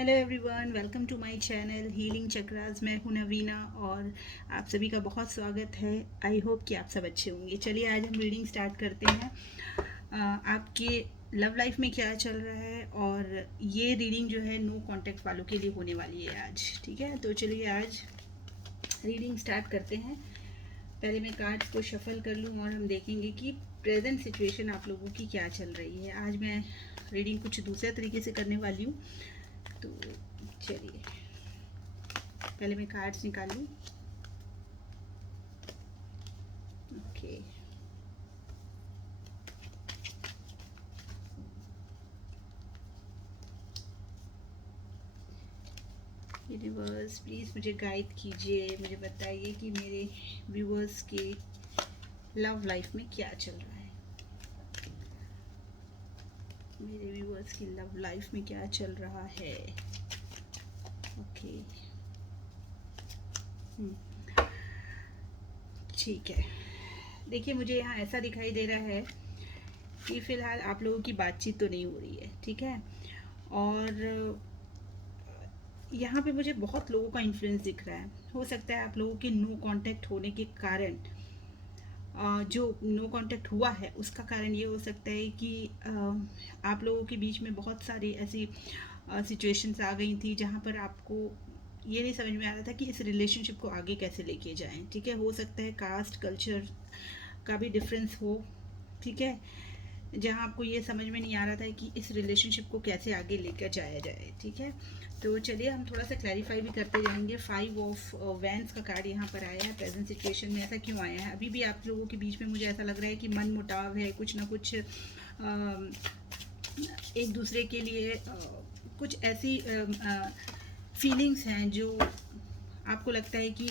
Hello everyone, welcome to my channel healing chakras. मैं हूं नवीना और आप सभी का बहुत स्वागत है। आई होप कि आप सब अच्छे होंगे। चलिए आज हम रीडिंग स्टार्ट करते हैं। आपके लव लाइफ में क्या चल रहा है, और ये रीडिंग जो है नो कांटेक्ट वालों के लिए होने वाली है आज। ठीक है, तो चलिए आज रीडिंग स्टार्ट करते हैं। पहले मैं कार्ड्स को शफल कर लूँ और हम देखेंगे कि प्रेजेंट सिचुएशन आप लोगों की क्या चल रही है। आज मैं रीडिंग कुछ दूसरे तरीके से करने वाली हूँ, तो चलिए पहले मैं कार्ड्स निकालूं। ओके, यूनिवर्स प्लीज़ मुझे गाइड कीजिए, मुझे बताइए कि मेरे व्यूअर्स के लव लाइफ में क्या चल रहा है। मेरे व्यूअर्स की लव लाइफ में क्या चल रहा है। ओके, ठीक है। देखिए, मुझे यहाँ ऐसा दिखाई दे रहा है कि फ़िलहाल आप लोगों की बातचीत तो नहीं हो रही है। ठीक है, और यहाँ पे मुझे बहुत लोगों का इन्फ्लुएंस दिख रहा है। हो सकता है आप लोगों के नो कांटेक्ट होने के कारण, जो नो कांटेक्ट हुआ है उसका कारण ये हो सकता है कि आप लोगों के बीच में बहुत सारी ऐसी सिचुएशंस आ गई थी जहाँ पर आपको ये नहीं समझ में आ रहा था कि इस रिलेशनशिप को आगे कैसे लेके जाएं। ठीक है, हो सकता है कास्ट कल्चर का भी डिफरेंस हो। ठीक है, जहाँ आपको ये समझ में नहीं आ रहा था कि इस रिलेशनशिप को कैसे आगे लेकर जाया जाए। ठीक है, तो चलिए हम थोड़ा सा क्लैरिफाई भी करते जाएंगे। 5 ऑफ वैंस का कार्ड यहाँ पर आया है। प्रेजेंट सिचुएशन में ऐसा क्यों आया है? अभी भी आप लोगों के बीच में मुझे ऐसा लग रहा है कि मन मुटाव है, कुछ ना कुछ एक दूसरे के लिए कुछ ऐसी फीलिंग्स हैं जो आपको लगता है कि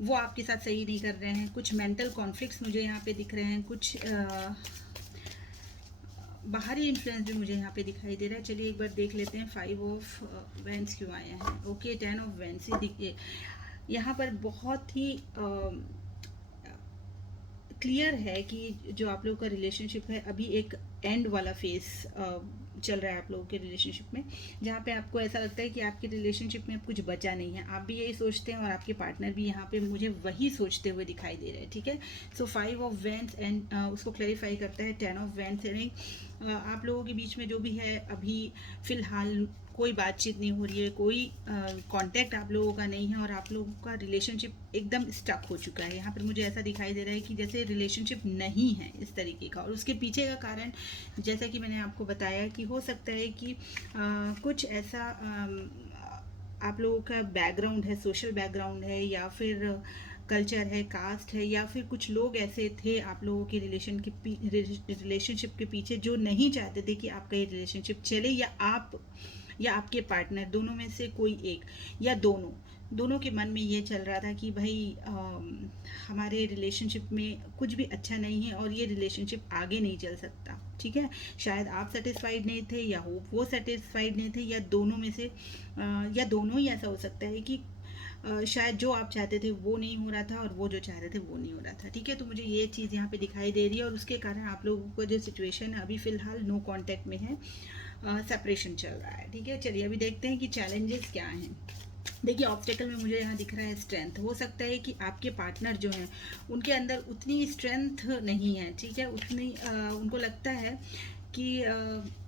वो आपके साथ सही नहीं कर रहे हैं। कुछ मेंटल कॉन्फ्लिक्ट्स मुझे यहाँ पे दिख रहे हैं, कुछ बाहरी इन्फ्लुएंस भी मुझे यहाँ पे दिखाई दे रहा है। चलिए एक बार देख लेते हैं 5 ऑफ वैंस क्यों आया है। ओके, 10 ऑफ वैंस ही दिखे यहाँ पर। बहुत ही क्लियर है कि जो आप लोगों का रिलेशनशिप है अभी एक एंड वाला फेस चल रहा है आप लोगों के रिलेशनशिप में, जहाँ पे आपको ऐसा लगता है कि आपके रिलेशनशिप में अब कुछ बचा नहीं है। आप भी यही सोचते हैं और आपके पार्टनर भी यहाँ पे मुझे वही सोचते हुए दिखाई दे रहे हैं। ठीक है, सो 5 ऑफ वैंस एंड उसको क्लैरिफाई करता है 10 ऑफ वैंस। यानी आप लोगों के बीच में जो भी है अभी फ़िलहाल कोई बातचीत नहीं हो रही है, कोई कांटेक्ट आप लोगों का नहीं है, और आप लोगों का रिलेशनशिप एकदम स्टक हो चुका है। यहाँ पर मुझे ऐसा दिखाई दे रहा है कि जैसे रिलेशनशिप नहीं है इस तरीके का। और उसके पीछे का कारण, जैसा कि मैंने आपको बताया, कि हो सकता है कि कुछ ऐसा आप लोगों का बैकग्राउंड है, सोशल बैकग्राउंड है, या फिर कल्चर है, कास्ट है, या फिर कुछ लोग ऐसे थे आप लोगों के रिलेशनशिप के पीछे जो नहीं चाहते थे कि आपका ये रिलेशनशिप चले, या आपके पार्टनर, दोनों में से कोई एक या दोनों के मन में ये चल रहा था कि भाई हमारे रिलेशनशिप में कुछ भी अच्छा नहीं है और ये रिलेशनशिप आगे नहीं चल सकता। ठीक है, शायद आप सेटिस्फाइड नहीं थे, या वो सेटिस्फाइड नहीं थे, या दोनों में से या दोनों ही। ऐसा हो सकता है कि शायद जो आप चाहते थे वो नहीं हो रहा था, और वो जो चाह रहे थे वो नहीं हो रहा था। ठीक है, तो मुझे ये चीज़ यहाँ पे दिखाई दे रही है, और उसके कारण आप लोगों का जो सिचुएशन है अभी फ़िलहाल नो कांटेक्ट में है, सेपरेशन चल रहा है। ठीक है, चलिए अभी देखते हैं कि चैलेंजेस क्या हैं। देखिए, ऑब्स्टेकल में मुझे यहाँ दिख रहा है स्ट्रेंथ। हो सकता है कि आपके पार्टनर जो हैं उनके अंदर उतनी स्ट्रेंथ नहीं है। ठीक है, उतनी उनको लगता है कि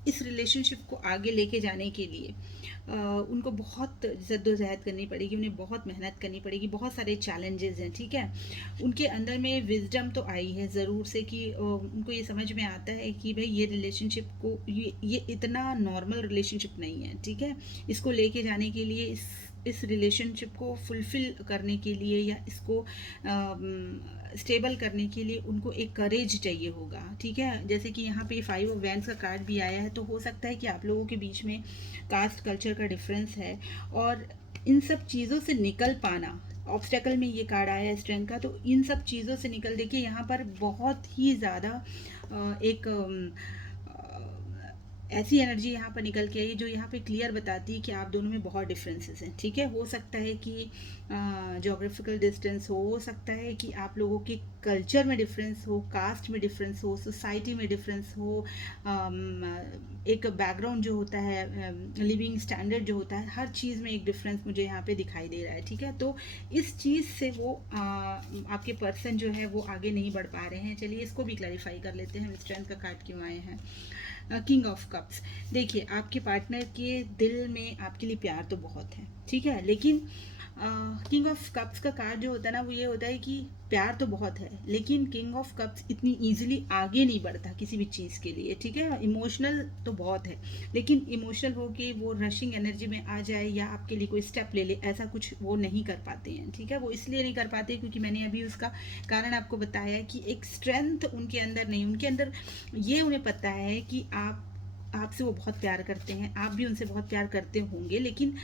इस रिलेशनशिप को आगे लेके जाने के लिए उनको बहुत जद्दोजहद करनी पड़ेगी, उन्हें बहुत मेहनत करनी पड़ेगी, बहुत सारे चैलेंजेस हैं। ठीक है, उनके अंदर में विजडम तो आई है ज़रूर से कि उनको ये समझ में आता है कि भाई ये रिलेशनशिप को, ये इतना नॉर्मल रिलेशनशिप नहीं है। ठीक है, इसको लेके जाने के लिए, इस रिलेशनशिप को फुलफ़िल करने के लिए, या इसको स्टेबल करने के लिए उनको एक करेज चाहिए होगा। ठीक है, जैसे कि यहाँ पे 5 ऑफ वैंस का कार्ड भी आया है, तो हो सकता है कि आप लोगों के बीच में कास्ट कल्चर का डिफरेंस है, और इन सब चीज़ों से निकल पाना। ऑब्स्टेकल में ये कार्ड आया है स्ट्रेंथ का, तो इन सब चीज़ों से निकल, देखिए यहाँ पर बहुत ही ज़्यादा एक ऐसी एनर्जी यहाँ पर निकल के आई जो यहाँ पे क्लियर बताती है कि आप दोनों में बहुत डिफरेंसेस हैं। ठीक है, हो सकता है कि जोग्राफिकल डिस्टेंस हो सकता है कि आप लोगों के कल्चर में डिफरेंस हो, कास्ट में डिफरेंस हो, सोसाइटी में डिफरेंस हो, एक बैकग्राउंड जो होता है, लिविंग स्टैंडर्ड जो होता है, हर चीज़ में एक डिफरेंस मुझे यहाँ पे दिखाई दे रहा है। ठीक है, तो इस चीज़ से वो आपके पर्सन जो है वो आगे नहीं बढ़ पा रहे हैं। चलिए इसको भी क्लैरिफाई कर लेते हैं, हम स्ट्रेंथ का कार्ड क्यों आए हैं। किंग ऑफ कप्स, देखिए आपके पार्टनर के दिल में आपके लिए प्यार तो बहुत है, ठीक है, लेकिन किंग ऑफ कप्स का कार्ड जो होता है ना वो ये होता है कि प्यार तो बहुत है, लेकिन किंग ऑफ कप्स इतनी इजीली आगे नहीं बढ़ता किसी भी चीज़ के लिए। ठीक है, इमोशनल तो बहुत है, लेकिन इमोशनल हो के वो रशिंग एनर्जी में आ जाए या आपके लिए कोई स्टेप ले ले, ऐसा कुछ वो नहीं कर पाते हैं। ठीक है, वो इसलिए नहीं कर पाते क्योंकि मैंने अभी उसका कारण आपको बताया कि एक स्ट्रेंथ उनके अंदर नहीं, उनके अंदर ये उन्हें पता है कि आपसे वो बहुत प्यार करते हैं, आप भी उनसे बहुत प्यार करते होंगे, लेकिन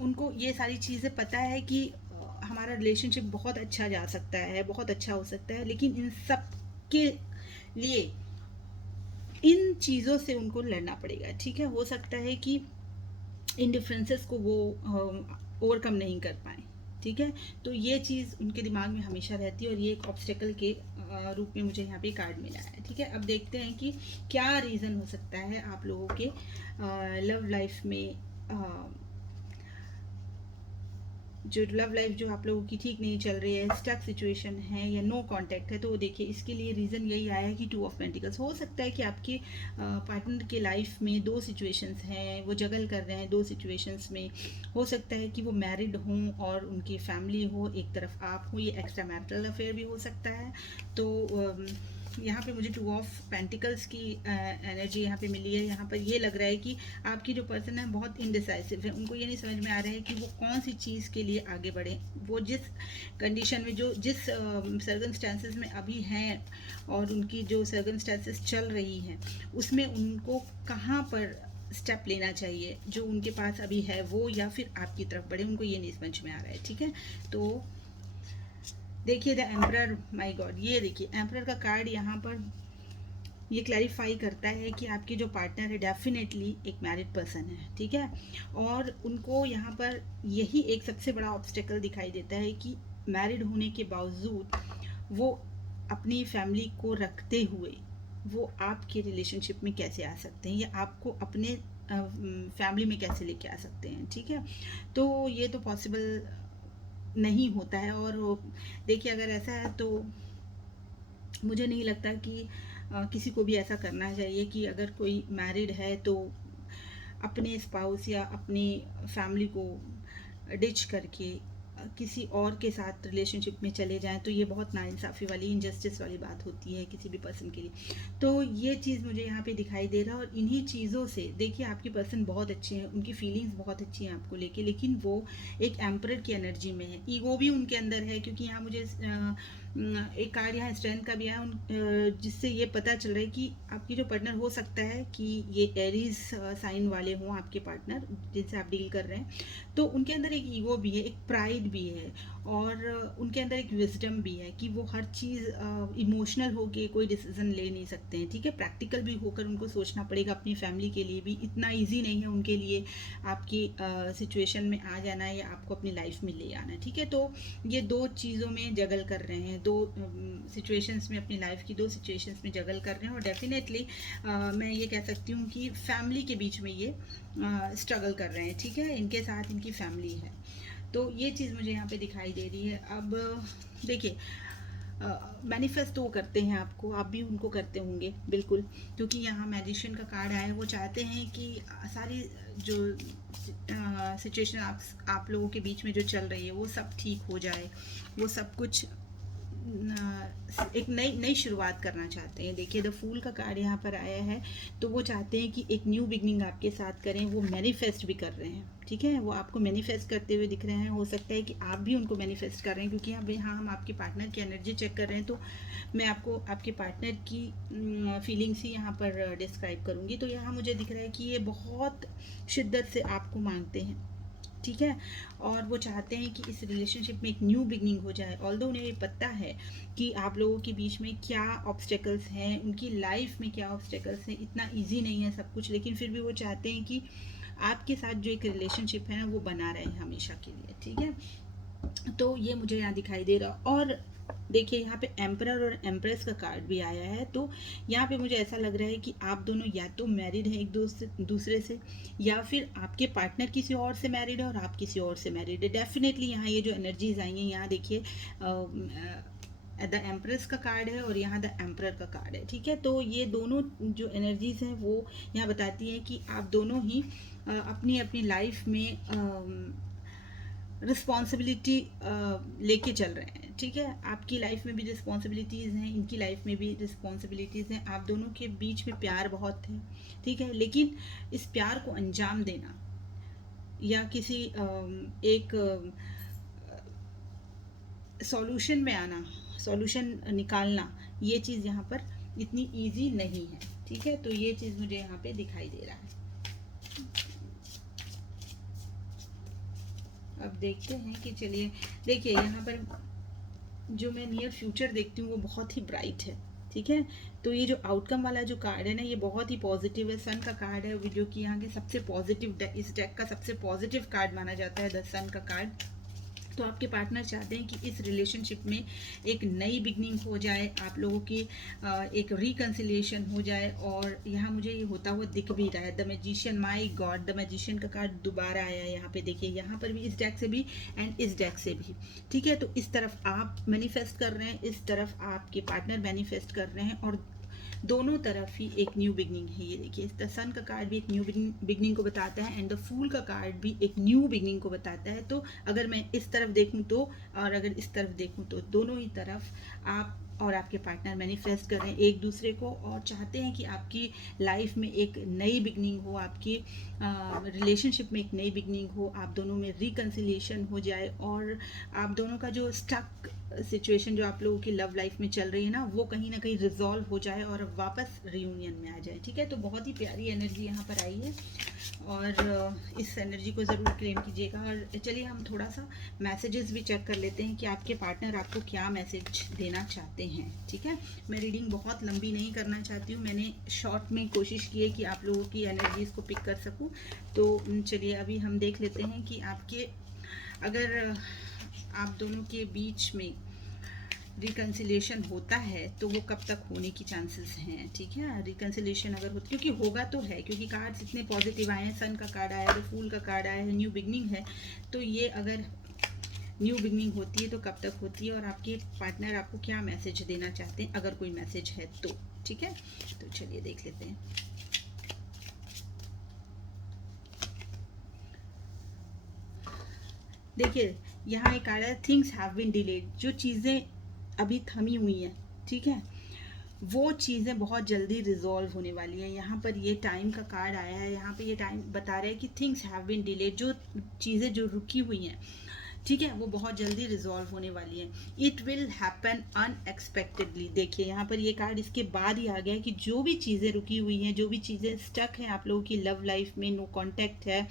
उनको ये सारी चीज़ें पता है कि हमारा रिलेशनशिप बहुत अच्छा जा सकता है, बहुत अच्छा हो सकता है, लेकिन इन सब के लिए इन चीज़ों से उनको लड़ना पड़ेगा। ठीक है, हो सकता है कि इन डिफरेंसेस को वो ओवरकम नहीं कर पाए। ठीक है, तो ये चीज़ उनके दिमाग में हमेशा रहती है और ये एक ऑब्स्टेकल के रूप में मुझे यहाँ पे कार्ड मिला है। ठीक है, अब देखते हैं कि क्या रीज़न हो सकता है आप लोगों के लव लाइफ में, जो लव लाइफ जो आप लोगों की ठीक नहीं चल रही है, स्टक सिचुएशन है या नो कांटेक्ट है। तो देखिए इसके लिए रीज़न यही आया है कि 2 ऑफ पेंटिकल्स। हो सकता है कि आपके पार्टनर के लाइफ में 2 सिचुएशंस हैं, वो जगल कर रहे हैं 2 सिचुएशंस में। हो सकता है कि वो मैरिड हों और उनकी फैमिली हो, एक तरफ आप हो, ये एक्स्ट्रा मैरिटल अफेयर भी हो सकता है। तो यहाँ पे मुझे 2 ऑफ पेंटिकल्स की एनर्जी यहाँ पे मिली है। यहाँ पर ये लग रहा है कि आपकी जो पर्सन है बहुत इनडिसाइसिव है, उनको ये नहीं समझ में आ रहा है कि वो कौन सी चीज़ के लिए आगे बढ़े। वो जिस कंडीशन में, जो जिस सर्कमस्टांसेस में अभी हैं और उनकी जो सर्कमस्टांसेस चल रही हैं, उसमें उनको कहाँ पर स्टेप लेना चाहिए जो उनके पास अभी है वो, या फिर आपकी तरफ बढ़े, उनको ये नहीं समझ में आ रहा है। ठीक है, तो देखिए द एम्परर, माय गॉड, ये देखिए एम्परर का कार्ड यहाँ पर ये क्लैरिफाई करता है कि आपके जो पार्टनर है डेफिनेटली एक मैरिड पर्सन है। ठीक है, और उनको यहाँ पर यही एक सबसे बड़ा ऑब्स्टेकल दिखाई देता है कि मैरिड होने के बावजूद वो अपनी फैमिली को रखते हुए वो आपके रिलेशनशिप में कैसे आ सकते हैं या आपको अपने फैमिली में कैसे लेके आ सकते हैं। ठीक है, तो ये तो पॉसिबल नहीं होता है। और देखिए अगर ऐसा है तो मुझे नहीं लगता कि किसी को भी ऐसा करना चाहिए कि अगर कोई मैरिड है तो अपने स्पाउस या अपनी फैमिली को डिच करके किसी और के साथ रिलेशनशिप में चले जाएं, तो ये बहुत नाइंसाफ़ी वाली, इनजस्टिस वाली बात होती है किसी भी पर्सन के लिए। तो ये चीज़ मुझे यहाँ पे दिखाई दे रहा है और इन्हीं चीज़ों से देखिए आपके पर्सन बहुत अच्छे हैं, उनकी फीलिंग्स बहुत अच्छी हैं आपको लेके, लेकिन वो एक एम्परर की एनर्जी में है। ईगो भी उनके अंदर है, क्योंकि यहाँ मुझे एक कार्ड यहाँ स्ट्रेंथ का भी है, जिससे ये पता चल रहा है कि आपकी जो पार्टनर हो सकता है कि ये एरीज साइन वाले हों आपके पार्टनर जिनसे आप डील कर रहे हैं, तो उनके अंदर एक ईगो भी है, एक प्राइड भी है, और उनके अंदर एक विजडम भी है कि वो हर चीज़ इमोशनल होके कोई डिसीजन ले नहीं सकते हैं। ठीक है, प्रैक्टिकल भी होकर उनको सोचना पड़ेगा अपनी फैमिली के लिए भी। इतना ईजी नहीं है उनके लिए आपकी सिचुएशन में आ जाना या आपको अपनी लाइफ में ले आना। ठीक है, तो ये 2 चीज़ों में जगल कर रहे हैं, 2 सिचुएशंस में, अपनी लाइफ की 2 सिचुएशंस में जगल कर रहे हैं, और डेफिनेटली मैं ये कह सकती हूँ कि फैमिली के बीच में ये स्ट्रगल कर रहे हैं। ठीक है, इनके साथ इनकी फैमिली है, तो ये चीज़ मुझे यहाँ पे दिखाई दे रही है। अब देखिए मैनिफेस्ट तो वो करते हैं आपको, आप भी उनको करते होंगे बिल्कुल, क्योंकि यहाँ मैजिशियन का कार्ड आया है। वो चाहते हैं कि सारी जो सिचुएशन आप लोगों के बीच में जो चल रही है वो सब ठीक हो जाए, वो सब कुछ एक नई शुरुआत करना चाहते हैं। देखिए द फूल का कार्ड यहाँ पर आया है, तो वो चाहते हैं कि एक न्यू बिगनिंग आपके साथ करें, वो मैनिफेस्ट भी कर रहे हैं। ठीक है, वो आपको मैनिफेस्ट करते हुए दिख रहे हैं। हो सकता है कि आप भी उनको मैनिफेस्ट कर रहे हैं, क्योंकि यहाँ हम आपके पार्टनर की एनर्जी चेक कर रहे हैं, तो मैं आपको आपके पार्टनर की फीलिंग्स ही यहाँ पर डिस्क्राइब करूँगी। तो यहाँ मुझे दिख रहा है कि ये बहुत शिद्दत से आपको मांगते हैं, ठीक है। और वो चाहते हैं कि इस रिलेशनशिप में एक न्यू बिगनिंग हो जाए, ऑल्दो उन्हें ये पता है कि आप लोगों के बीच में क्या ऑब्स्टेकल्स हैं, उनकी लाइफ में क्या ऑब्स्टेकल्स हैं, इतना ईजी नहीं है सब कुछ, लेकिन फिर भी वो चाहते हैं कि आपके साथ जो एक रिलेशनशिप है ना वो बना रहे हमेशा के लिए, ठीक है। तो ये मुझे यहाँ दिखाई दे रहा। और देखिए यहाँ पे एम्परर और एम्प्रेस का कार्ड भी आया है, तो यहाँ पे मुझे ऐसा लग रहा है कि आप दोनों या तो मैरिड हैं एक दूसरे से, या फिर आपके पार्टनर किसी और से मैरिड है और आप किसी और से मैरिड है। डेफिनेटली यहाँ ये जो एनर्जीज आई हैं, यहाँ देखिए द एम्प्रेस का कार्ड है और यहाँ द एम्परर का कार्ड है, ठीक है। तो ये दोनों जो एनर्जीज हैं वो यहाँ बताती है कि आप दोनों ही अपनी अपनी लाइफ में रिस्पॉन्सिबिलिटी लेके चल रहे हैं, ठीक है। आपकी लाइफ में भी रिस्पॉन्सिबिलिटीज़ हैं, इनकी लाइफ में भी रिस्पॉन्सिबिलिटीज़ हैं। आप दोनों के बीच में प्यार बहुत है, ठीक है, लेकिन इस प्यार को अंजाम देना या किसी एक सॉल्यूशन में आना, सॉल्यूशन निकालना, ये चीज़ यहाँ पर इतनी इजी नहीं है, ठीक है। तो ये चीज़ मुझे यहाँ पे दिखाई दे रहा है। अब देखते हैं कि चलिए, देखिए यहाँ पर जो मैं नियर फ्यूचर देखती हूँ वो बहुत ही ब्राइट है, ठीक है। तो ये जो आउटकम वाला जो कार्ड है ना, ये बहुत ही पॉजिटिव है, सन का कार्ड है, जो कि यहाँ के सबसे पॉजिटिव, इस डेक का सबसे पॉजिटिव कार्ड माना जाता है, द सन का कार्ड। तो आपके पार्टनर चाहते हैं कि इस रिलेशनशिप में एक नई बिगनिंग हो जाए, आप लोगों की एक रिकन्सिलिएशन हो जाए। और यहाँ मुझे ये होता हुआ दिख भी रहा है, the magician, my God, the magician का कार्ड दोबारा आया है यहाँ पे, देखिए यहाँ पर भी, इस डेक से भी एंड इस डेक से भी, ठीक है। तो इस तरफ आप मैनिफेस्ट कर रहे हैं, इस तरफ आपके पार्टनर मैनिफेस्ट कर रहे हैं, और दोनों तरफ ही एक न्यू बिगनिंग है। ये देखिए, द सन का कार्ड भी एक न्यू बिगनिंग को बताता है, एंड द फूल का कार्ड भी एक न्यू बिगनिंग को बताता है। तो अगर मैं इस तरफ देखूं तो, और अगर इस तरफ देखूं तो, दोनों ही तरफ आप और आपके पार्टनर मैनिफेस्ट कर रहे हैं एक दूसरे को, और चाहते हैं कि आपकी लाइफ में एक नई बिगनिंग हो, आपकी रिलेशनशिप में एक नई बिगनिंग हो, आप दोनों में रिकन्सिलिएशन हो जाए, और आप दोनों का जो स्टक सिचुएशन जो आप लोगों की लव लाइफ में चल रही है ना, वो कहीं ना कहीं रिजॉल्व हो जाए और वापस रियूनियन में आ जाए, ठीक है। तो बहुत ही प्यारी एनर्जी यहाँ पर आई है, और इस एनर्जी को ज़रूर क्लेम कीजिएगा। और चलिए हम थोड़ा सा मैसेजेस भी चेक कर लेते हैं कि आपके पार्टनर आपको क्या मैसेज देना चाहते हैं, ठीक है। मैं रीडिंग बहुत लंबी नहीं करना चाहती हूँ, मैंने शॉर्ट में कोशिश की है कि आप लोगों की एनर्जीज़ को पिक कर सकूँ। तो चलिए अभी हम देख लेते हैं कि आपके, अगर आप दोनों के बीच में रिकन्सिलिएशन होता है तो वो कब तक होने की चांसेस हैं, ठीक है। रिकन्सिलिएशन अगर हो, क्योंकि होगा तो है, क्योंकि कार्ड्स इतने पॉजिटिव आए हैं, सन का कार्ड आया है, फूल का कार्ड आया है, न्यू बिगनिंग है। तो ये अगर न्यू बिगनिंग होती है तो कब तक होती है, और आपके पार्टनर आपको क्या मैसेज देना चाहते हैं, अगर कोई मैसेज है तो, ठीक है। तो चलिए देख लेते हैं। देखिए यहाँ एक कार्ड है, थिंग्स हैव बीन डिलेड, जो चीज़ें अभी थमी हुई हैं, ठीक है, वो चीज़ें बहुत जल्दी रिजॉल्व होने वाली है। यहाँ पर ये टाइम का कार्ड आया है, यहाँ पे ये टाइम बता रहा है कि थिंग्स हैव बीन डिलेड, जो चीज़ें जो रुकी हुई हैं, ठीक है, वो बहुत जल्दी रिजॉल्व होने वाली है। It will happen unexpectedly. देखिए यहाँ पर ये कार्ड इसके बाद ही आ गया है कि जो भी चीज़ें रुकी हुई हैं, जो भी चीज़ें स्टक हैं आप लोगों की लव लाइफ में, नो कांटेक्ट है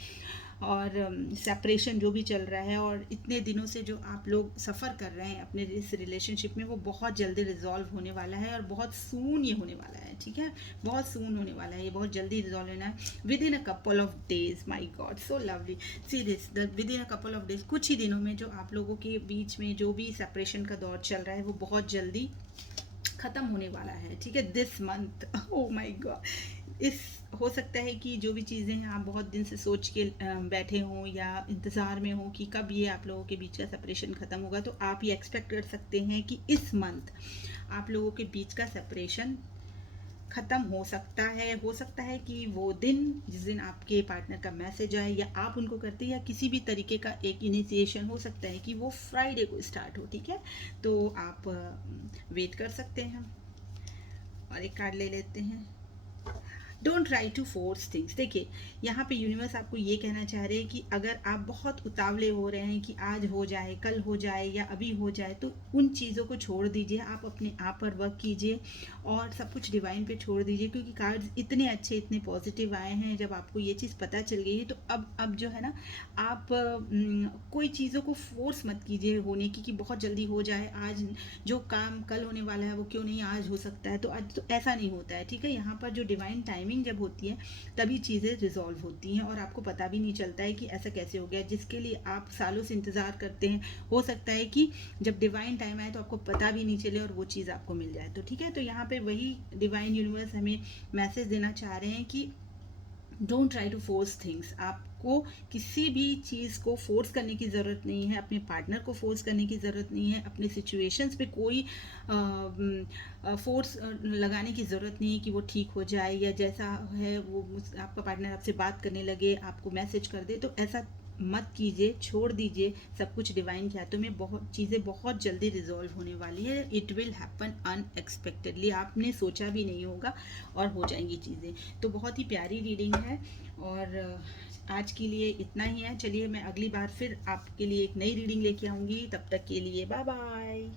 और सेपरेशन जो भी चल रहा है, और इतने दिनों से जो आप लोग सफ़र कर रहे हैं अपने इस रिलेशनशिप में, वो बहुत जल्दी रिजॉल्व होने वाला है, और बहुत सून ये होने वाला है, ठीक है, बहुत सून होने वाला है, ये बहुत जल्दी रिजॉल्व होना है, with in a couple of days. My God, so lovely, see this, with in a couple of days, कुछ ही दिनों में जो आप लोगों के बीच में जो भी सेपरेशन का दौर चल रहा है वो बहुत जल्दी ख़त्म होने वाला है, ठीक है, this month. Oh my God, इस हो सकता है कि जो भी चीज़ें हैं आप बहुत दिन से सोच के बैठे हों या इंतज़ार में हो कि कब ये आप लोगों के बीच का सेपरेशन ख़त्म होगा, तो आप ये एक्सपेक्ट कर सकते हैं कि इस मंथ आप लोगों के बीच का सेपरेशन ख़त्म हो सकता है कि वो दिन जिस दिन आपके पार्टनर का मैसेज आए या आप उनको करते हैं, या किसी भी तरीके का एक इनिशिएशन हो सकता है कि वो फ्राइडे को स्टार्ट हो, ठीक है। तो आप वेट कर सकते हैं। और एक कार्ड ले लेते हैं, don't try to force things. देखिए यहाँ पे यूनिवर्स आपको ये कहना चाह रहे हैं कि अगर आप बहुत उतावले हो रहे हैं कि आज हो जाए, कल हो जाए या अभी हो जाए, तो उन चीज़ों को छोड़ दीजिए, आप अपने आप पर वर्क कीजिए और सब कुछ डिवाइन पे छोड़ दीजिए, क्योंकि कार्ड्स इतने अच्छे, इतने पॉजिटिव आए हैं। जब आपको ये चीज़ पता चल गई है तो अब जो है ना, आप कोई चीज़ों को फोर्स मत कीजिए होने की कि बहुत जल्दी हो जाए, आज जो काम कल होने वाला है वो क्यों नहीं आज हो सकता है, तो आज तो ऐसा नहीं होता है, ठीक है। यहाँ पर जो डिवाइन टाइमिंग जब होती है तभी चीज़ें रिजॉल्व होती हैं और आपको पता भी नहीं चलता है कि ऐसा कैसे हो गया। जिसके लिए आप सालों से इंतज़ार करते हैं, हो सकता है कि जब डिवाइन टाइम आए तो आपको पता भी नहीं चले और वो चीज़ आपको मिल जाए। तो ठीक है, तो यहाँ पे वही डिवाइन यूनिवर्स हमें मैसेज देना चाह रहे हैं कि don't try to force things. आपको किसी भी चीज़ को फोर्स करने की ज़रूरत नहीं है, अपने पार्टनर को फोर्स करने की ज़रूरत नहीं है, अपने सिचुएशंस पे कोई फोर्स लगाने की ज़रूरत नहीं है कि वो ठीक हो जाए, या जैसा है वो आपका पार्टनर आपसे बात करने लगे, आपको मैसेज कर दे, तो ऐसा मत कीजिए, छोड़ दीजिए। सब कुछ डिवाइन के हाथों में, बहुत चीज़ें बहुत जल्दी रिजॉल्व होने वाली है। इट विल हैपन अनएक्सपेक्टेडली, आपने सोचा भी नहीं होगा और हो जाएंगी चीज़ें। तो बहुत ही प्यारी रीडिंग है और आज के लिए इतना ही है। चलिए मैं अगली बार फिर आपके लिए एक नई रीडिंग लेके आऊँगी, तब तक के लिए बाय बाय।